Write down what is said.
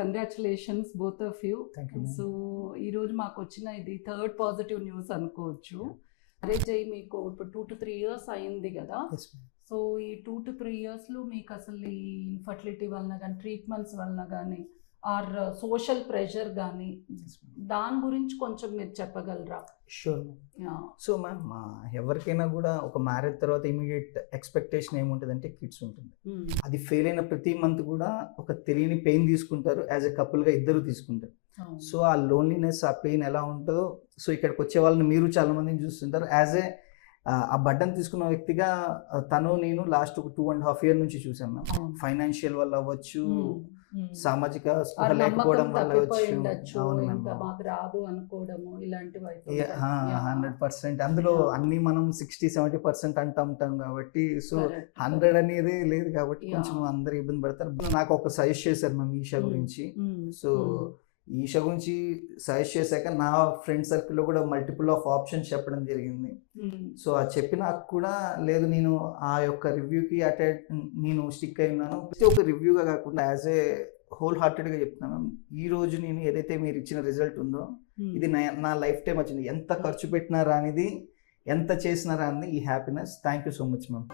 Congratulations both of you. Thank you. So ఈరోజు మాకు వచ్చిన ఇది థర్డ్ పాజిటివ్ న్యూస్ అనుకోవచ్చు. మ్యారేజ్ అయ్యి మీకు ఇప్పుడు 2 to 3 years అయింది కదా. సో ఈ 2 to 3 yearsలో మీకు అసలు ఈ ఇన్ఫర్టిలిటీ వలన కానీ ట్రీట్మెంట్స్ వలన కానీ ఆర్ సోషల్ ప్రెషర్ కానీ దాని గురించి కొంచెం మీరు చెప్పగలరా? షూర్. సో మ్యామ్, ఎవరికైనా కూడా ఒక మ్యారేజ్ తర్వాత ఇమీడియట్ ఎక్స్పెక్టేషన్ ఏముంటుంది కిడ్స్ ఉంటుంది. అది ఫెయిల్ అయిన ప్రతి మంత్ కూడా ఒక తెలియని పెయిన్ తీసుకుంటారు, యాజ్ ఎ కపుల్గా ఇద్దరు తీసుకుంటారు. సో ఆ లోన్లీనెస్, ఆ పెయిన్ ఎలా ఉంటుందో, సో ఇక్కడికి వచ్చే వాళ్ళని మీరు చాలా మందిని చూస్తుంటారు. యాజ్ ఏ ఆ బటన్ తీసుకున్న వ్యక్తిగా తను నేను లాస్ట్ ఒక 2.5 years నుంచి చూసాను మ్యామ్. ఫైనాన్షియల్ వల్ల అవ్వచ్చు, సామాజిక స్పృహ లేకపోవడం వల్ల అవ్వచ్చు. అవును మ్యామ్, 100%. అందులో అన్ని మనం 60-70% అంటాం కాబట్టి, సో 100 అనేది లేదు కాబట్టి కొంచెం అందరు ఇబ్బంది పడతారు. నాకు ఒక సజెస్ట్ చేశారు మ్యామ్ ఈషా గురించి. సో ఈషా గురించి సజెస్ట్ చేశాక నా ఫ్రెండ్ సర్కిల్లో కూడా మల్టిపుల్ ఆఫ్ ఆప్షన్స్ చెప్పడం జరిగింది. సో అది చెప్పినాక కూడా లేదు, నేను ఆ యొక్క రివ్యూకి నేను స్టిక్ అయి ఉన్నాను. ఒక రివ్యూగా కాకుండా యాజ్ ఏ హోల్ హార్టెడ్గా చెప్తున్నాను. ఈ రోజు నేను ఏదైతే మీరు ఇచ్చిన రిజల్ట్ ఉందో, ఇది నా లైఫ్ టైం వచ్చింది. ఎంత ఖర్చు పెట్టినారా అనేది, ఎంత చేసినారా అనేది ఈ happiness. Thank you so much ma'am.